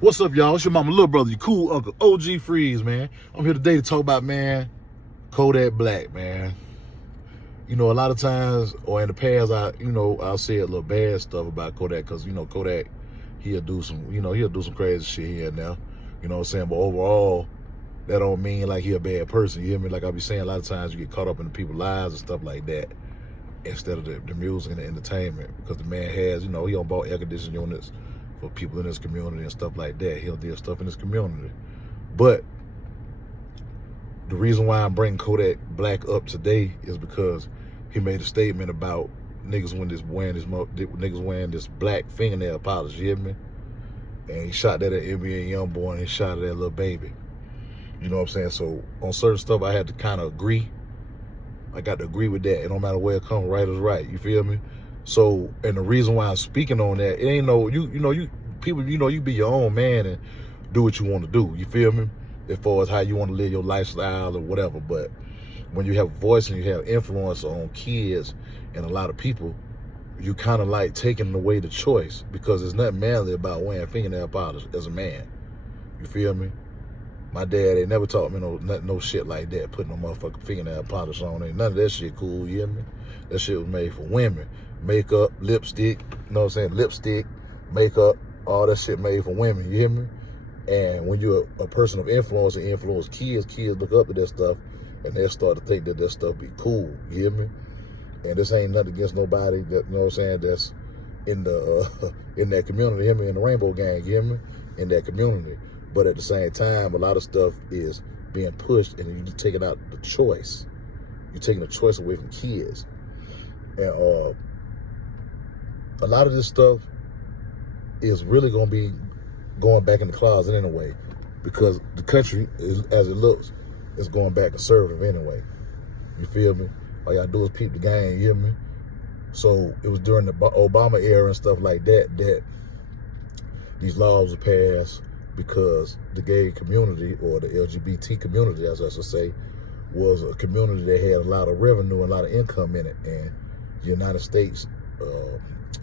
What's up, y'all? It's your mama, little brother, your cool uncle, OG Freeze, man. I'm here today to talk about, man, Kodak Black, man. You know, a lot of times, or in the past, I'll say a little bad stuff about Kodak, because, Kodak, he'll do some crazy shit here and there. You know what I'm saying? But overall, that don't mean like he a bad person. You hear me? Like I be saying, a lot of times you get caught up in the people's lives and stuff like that instead of the music and the entertainment, because the man has, he don't bought air conditioning units for people in his community and stuff like that. He'll do stuff in his community. But the reason why I'm bringing Kodak Black up today is because he made a statement about niggas wearing this black fingernail polish, you hear me? And he shot that at NBA Youngboy, and he shot it at Lil Baby. You know what I'm saying? So on certain stuff, I had to kind of agree. I got to agree with that. It don't matter where it comes, right is right. You feel me? So, and the reason why I'm speaking on that, it ain't you be your own man and do what you want to do. You feel me? As far as how you want to live your lifestyle or whatever. But when you have a voice and you have influence on kids and a lot of people, you kind of like taking away the choice, because there's nothing manly about wearing fingernail polish as a man. You feel me? My dad, they never taught me no shit like that, putting no motherfucking fingernail polish on. Ain't none of that shit cool, you hear me? That shit was made for women. Makeup, lipstick, you know what I'm saying? Lipstick, makeup, all that shit made for women, you hear me? And when you're a person of influence and influence kids look up to that stuff, and they'll start to think that stuff be cool, you hear me? And this ain't nothing against nobody that, you know what I'm saying, that's in the in that community, you hear me? In the Rainbow Gang, you hear me? In that community. But at the same time, a lot of stuff is being pushed, and you're taking out the choice. You're taking the choice away from kids. And a lot of this stuff is really going to be going back in the closet anyway, because the country, as it looks, is going back conservative anyway. You feel me? All y'all do is peep the game, you hear me? So it was during the Obama era and stuff like that that these laws were passed, because the gay community, or the LGBT community, as I should say, was a community that had a lot of revenue and a lot of income in it. And the United States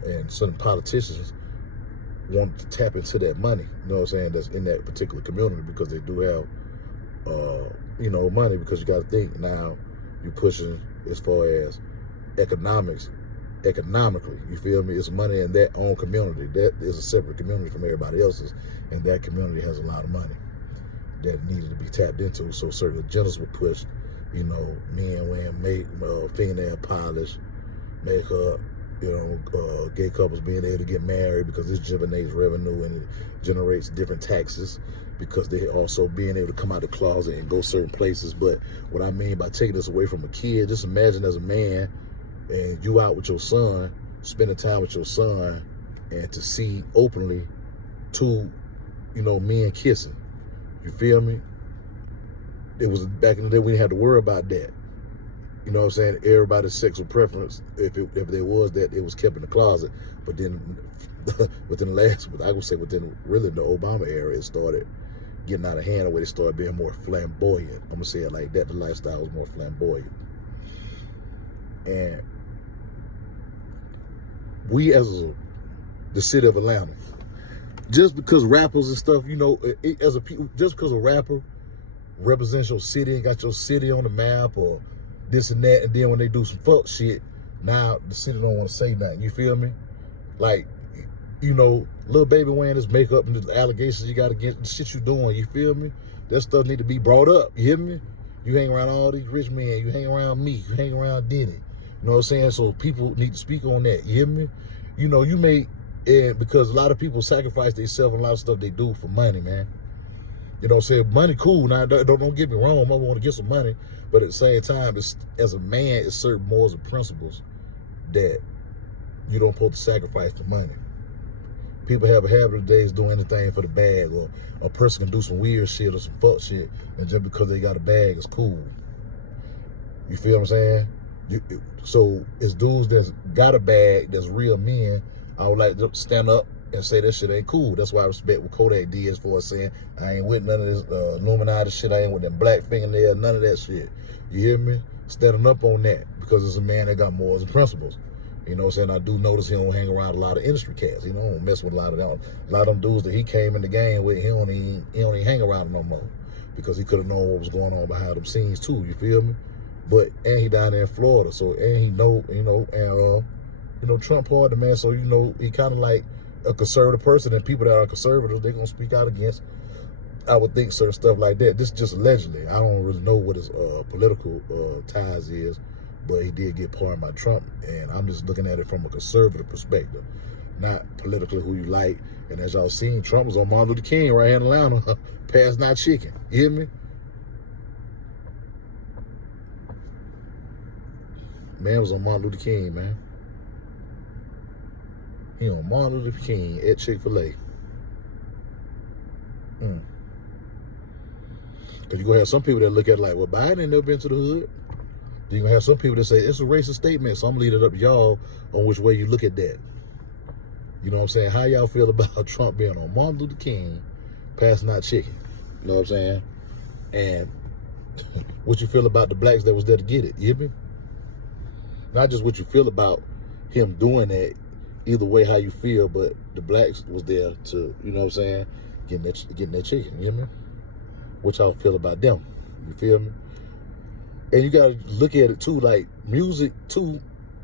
and certain politicians want to tap into that money, you know what I'm saying, that's in that particular community, because they do have, money. Because you got to think now, you're pushing as far as economically, you feel me? It's money in that own community. That is a separate community from everybody else's, and that community has a lot of money that needed to be tapped into. So certain agendas were pushed, men wearing fingernail polish, makeup, gay couples being able to get married, because this generates revenue and it generates different taxes, because they also being able to come out the closet and go certain places. But what I mean by taking this away from a kid, just imagine as a man, and you out with your son, spending time with your son, and to see openly two, men kissing. You feel me? It was back in the day, we didn't have to worry about that. You know what I'm saying? Everybody's sexual preference, if there was that, it was kept in the closet. But then within really the Obama era, it started getting out of hand, the way they started being more flamboyant. I'm gonna say it like that. The lifestyle was more flamboyant. And we, as the city of Atlanta, just because rappers and stuff, just because a rapper represents your city and got your city on the map or this and that, and then when they do some fuck shit, now the city don't want to say nothing. You feel me? Like, Lil Baby wearing his makeup and the allegations you got against the shit you doing, you feel me? That stuff need to be brought up, you hear me? You hang around all these rich men, you hang around me, you hang around Diddy. You know what I'm saying? So people need to speak on that, you hear me? Because a lot of people sacrifice themselves and a lot of stuff they do for money, man. You know what I'm saying? Money cool. Now, don't get me wrong, I want to get some money, but at the same time, as a man, it's certain morals and principles that you don't supposed to sacrifice for money. People have a habit of days doing anything for the bag, or a person can do some weird shit or some fuck shit, and just because they got a bag, it's cool. You feel what I'm saying? So it's dudes that's got a bag, that's real men, I would like to stand up and say that shit ain't cool. That's why I respect what Kodak did as far as saying, I ain't with none of this Illuminati shit, I ain't with them black fingernail, none of that shit. You hear me? Standing up on that, because it's a man that got morals and principles. You know what I'm saying? I do notice he don't hang around a lot of industry cats. He don't mess with a lot of them. A lot of them dudes that he came in the game with, he don't even hang around them no more. Because he could have known what was going on behind them scenes too, you feel me? But, and he down there in Florida, so, and he know, Trump party, man, so, he kind of like a conservative person, and people that are conservatives, they're going to speak out against, I would think, certain stuff like that. This is just allegedly. I don't really know what his political ties is, but he did get pardoned by Trump, and I'm just looking at it from a conservative perspective, not politically who you like. And as y'all seen, Trump was on Martin Luther King right here in Atlanta, passing out chicken. You hear me? Man was on Martin Luther King, man. He on Martin Luther King at Chick-fil-A. Because you're going to have some people that look at it like, well, Biden ain't never been to the hood. You're going to have some people that say, it's a racist statement, so I'm leaving it up to y'all on which way you look at that. You know what I'm saying? How y'all feel about Trump being on Martin Luther King, passing out chicken? You know what I'm saying? And what you feel about the blacks that was there to get it? You hear me? Not just what you feel about him doing that, either way how you feel, but the blacks was there to, you know what I'm saying, getting that chicken, you hear me? What y'all feel about them, you feel me? And you gotta look at it too, like music too,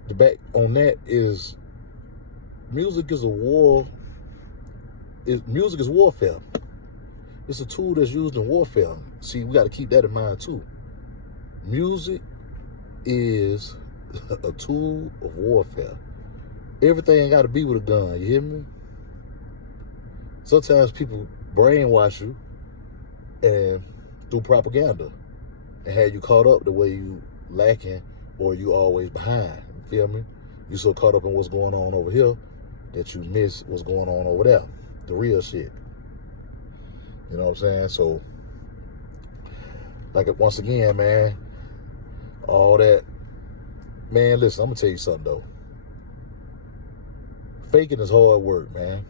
the back on that is, music is a war, music is warfare. It's a tool that's used in warfare. See, we gotta keep that in mind too. Music is a tool of warfare. Everything ain't got to be with a gun, you hear me? Sometimes people brainwash you and through propaganda and have you caught up the way you lacking or you always behind, you feel me? You so caught up in what's going on over here that you miss what's going on over there, the real shit. You know what I'm saying? So, like, once again, man, all that, man, listen, I'm going to tell you something, though. Faking is hard work, man.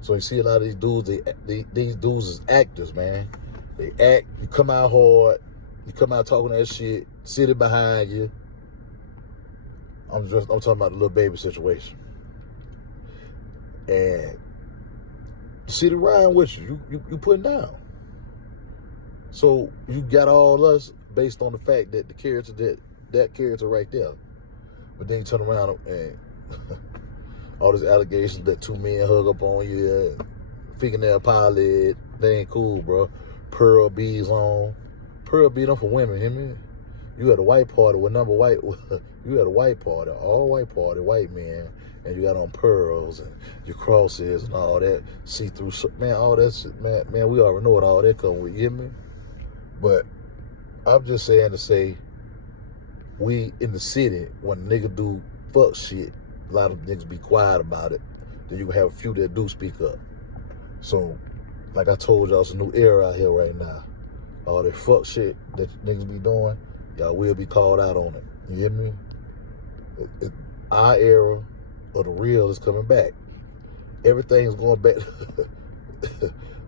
So you see a lot of these dudes, these dudes is actors, man. They act, you come out hard, you come out talking that shit, sitting behind you. I'm talking about the little baby situation. And sit around with you putting down. So you got all us based on the fact that the character, that character right there. But then you turn around and all these allegations that two men hug up on you, fingernail pilot, they ain't cool, bro. Pearl beads on. Pearl bead on for women, hear me? You at a white party with you at a white party, all white party, white men, and you got on pearls and your crosses and all that see-through, man, all that shit, man, we already know what all that come with, you hear me? But I'm just saying to say, we in the city, when a nigga do fuck shit, a lot of niggas be quiet about it. Then you have a few that do speak up. So, like I told y'all, it's a new era out here right now. All that fuck shit that niggas be doing, y'all will be called out on it. You hear me? Our era of the real is coming back. Everything's going back.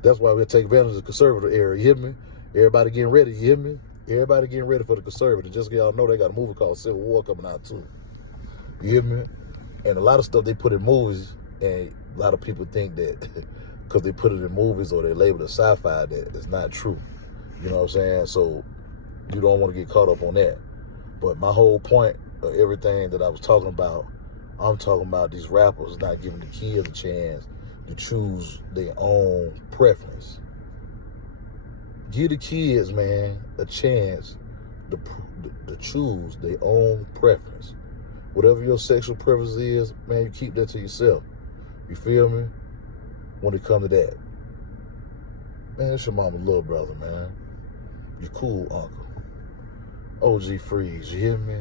That's why we'll take advantage of the conservative era. You hear me? Everybody getting ready. You hear me? Everybody getting ready for the conservative. Just so y'all know, they got a movie called Civil War coming out too. You hear me? And a lot of stuff they put in movies, and a lot of people think that because they put it in movies or they label it sci-fi, that it's not true. You know what I'm saying? So you don't want to get caught up on that. But my whole point of everything that I was talking about, I'm talking about these rappers not giving the kids a chance to choose their own preference. Give the kids, man, a chance to choose their own preference. Whatever your sexual preference is, man, you keep that to yourself. You feel me? When it comes to that. Man, it's your mama's little brother, man. You cool, uncle. OG Freeze, you hear me?